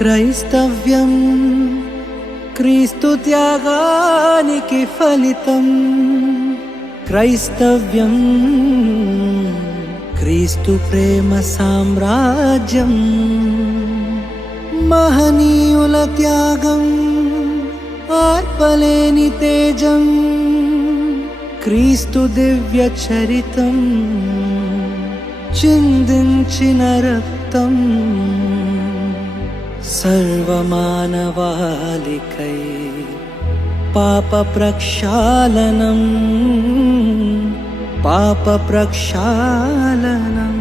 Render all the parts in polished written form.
క్రైస్తవ్యం క్రీస్తు త్యాగానికి ఫలితం. క్రైస్తవ్యం క్రీస్తు ప్రేమ సామ్రాజ్యం. మహనీయుల త్యాగం ఆర్పలేని తేజం. క్రీస్తు దివ్య చరితం చిందించిన రక్తం. సర్వమానవాళికై పాప ప్రక్షాళనం. పాప ప్రక్షాళనం.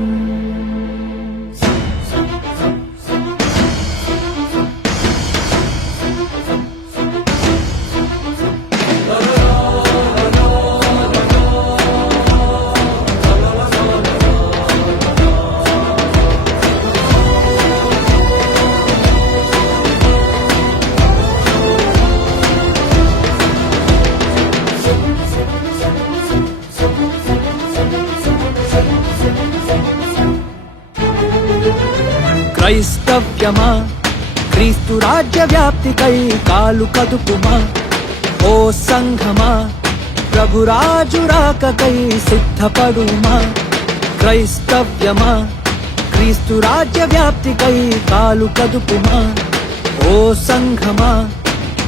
క్రైస్తవ్యమా క్రీస్తు రాజ్య వ్యాప్తికై కాలు కదుపుమా. ఓ సంఘమా ప్రభురాజు రాకకై సిద్ధపడుమా. క్రైస్తవ్యమా క్రీస్తు రాజ్య వ్యాప్తికై కాలు కదుపుమా. ఓ సంఘమా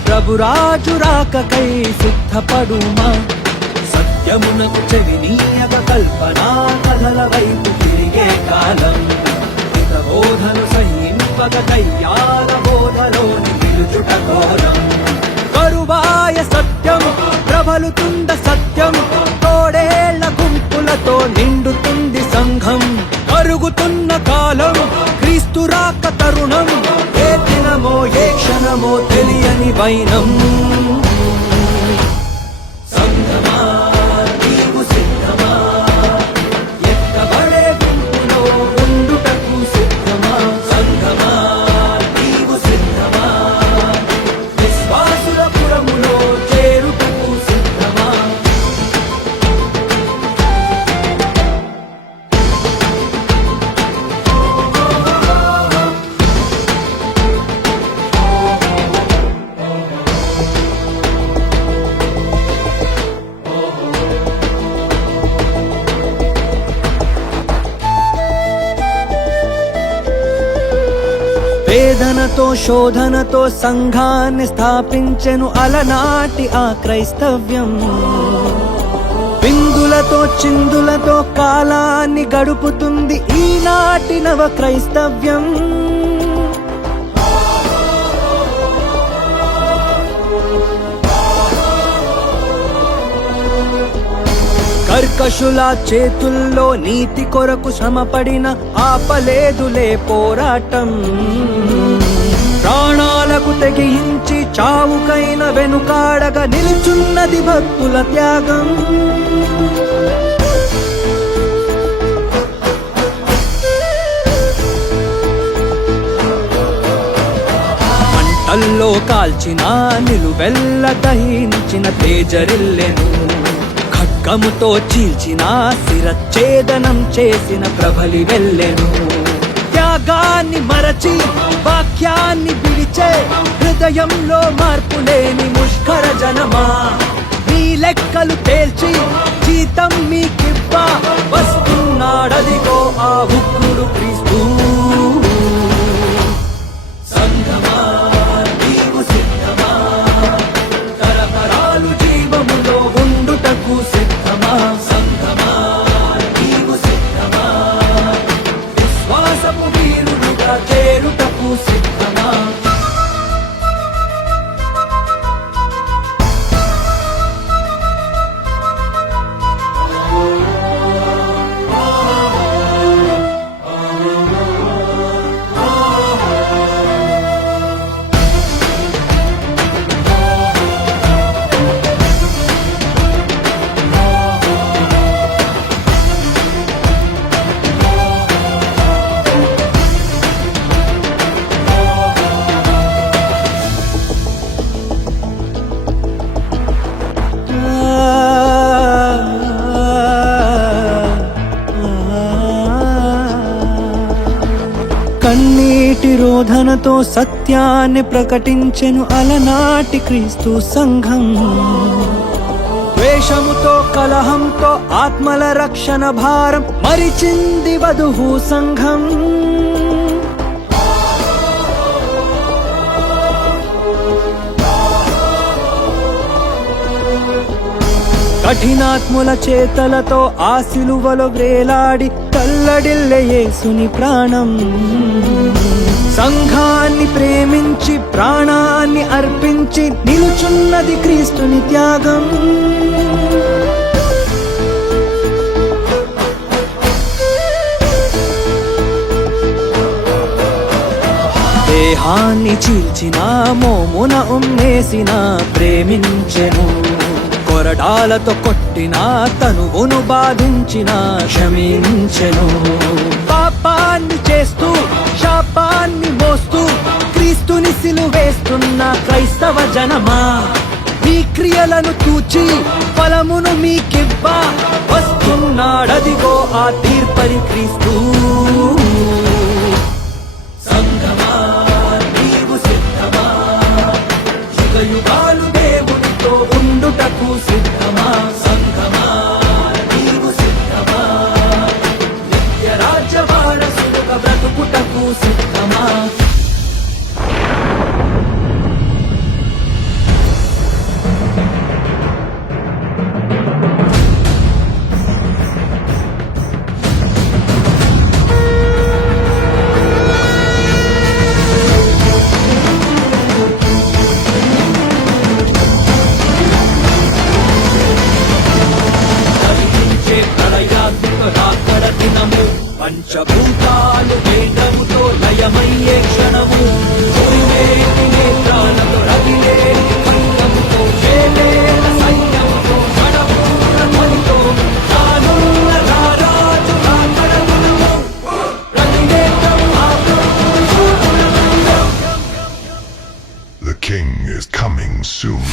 ప్రభురాజు రాకకై సిద్ధపడుమా. సత్యమునకు చెవినీయగ కల్పనా కథల వైపు తిరిగే కాలం. బోధను సహింపక కయ్యాల బోధలోని నిలుచుట ఘోరం. కరువాయ సత్యం ప్రబలుతుంద సత్యం. తోడేళ్ల గుంపులతో నిండుతుంది సంఘం. కరుగుతున్న కాలం క్రీస్తు రాక తరుణం. ఏ దినమో ఏ క్షణమో తెలియని వైనం. సంఘమా నీవు సిద్ధమా ఎత్తబడే గుంపులో ఉండుటకు సిద్ధమా. సంఘమా నీవు సిద్ధమా విశ్వాసుల పురములో చేరుటకు సిద్ధమా. వేదనతో శోధనతో సంఘాన్ని స్థాపించెను అలనాటి ఆ క్రైస్తవ్యం. బిందులతో చిందులతో కాలాన్ని గడుపుతుంది ఈనాటి నవ క్రైస్తవ్యం. కర్కశుల చేతుల్లో నీతి కొరకు శ్రమపడిన ఆపలేదులే పోరాటం. ప్రాణాలకు తెగించి చావుకైన వెనుకాడగా నిలుచున్నది భక్తుల త్యాగం. మంటల్లో కాల్చిన నిలువెల్ల దహించిన తేజరిల్లెను. ఖడ్గముతో చీల్చిన శిరచ్ఛేదనం చేసిన ప్రభలి వెళ్ళెను. త్యాగాన్ని మరచి వాక్యాన్ని విడిచే హృదయంలో మార్పు లేని ముష్కర జనమా. మీ లెక్కలు తేల్చి జీతం మీకివ్వ వస్తున్నాడదిగో ఆ ఉగ్రుడు క్రీస్తు. సంఘమా నీవు సిద్ధమా తరతరాలు జీవములో ఉండుటకు సిద్ధమా. సంఘమా నీవు సిద్ధమా విశ్వాసపు వీరుడుగా చేరుటకు సిద్ధమా. నిర్విరోధనతో సత్యాన్ని ప్రకటించెను అలనాటి క్రీస్తు సంఘం. ద్వేషముతో కలహంతో ఆత్మల రక్షణ భారం మరిచింది వధువు సంఘం. కఠినాత్ముల చేతలతో ఆ సిలువలో వేలాడి తల్లడిల్లే యేసుని ప్రాణం. సంఘాన్ని ప్రేమించి ప్రాణాన్ని అర్పించి నిలుచున్నది క్రీస్తుని త్యాగం. దేహాన్ని చీల్చిన మోమున ఉమ్మేసిన ప్రేమించెను. కొరడాలతో కొట్టిన తనువును బాధించిన క్షమించెను. పాపాన్ని చేస్తూ శాపాన్ని మోస్తూ క్రీస్తుని సిలువేస్తున్న క్రైస్తవ జనమా, మీ క్రియలను తూచి ఫలమును మీకివ్వ వస్తున్నాడదిగో ఆ తీర్పరి క్రీస్తు. సంఘమా నీవు సిద్ధమా, యుగ యుగాలు దేవునితో ఉండుటకు సిద్ధమా. సంఘమా నీవు సిద్ధమా, నిత్య రాజ్య వారసులుగా బ్రతుకుటకు సిద్ధమా. రాకడ దినము పంచభూతాలు వేదముతో లయమయ్యే క్షణము. ఉరివేటి నేత్రాలతో రగిలేటి ఖడ్గముతో చేలేల సైన్యముతో గడపూర ధ్వనితో రానున్న రారాజు రాకడ దినము. ప్రతి నేత్రం ఆ ప్రభువును చూపును. The king is coming soon.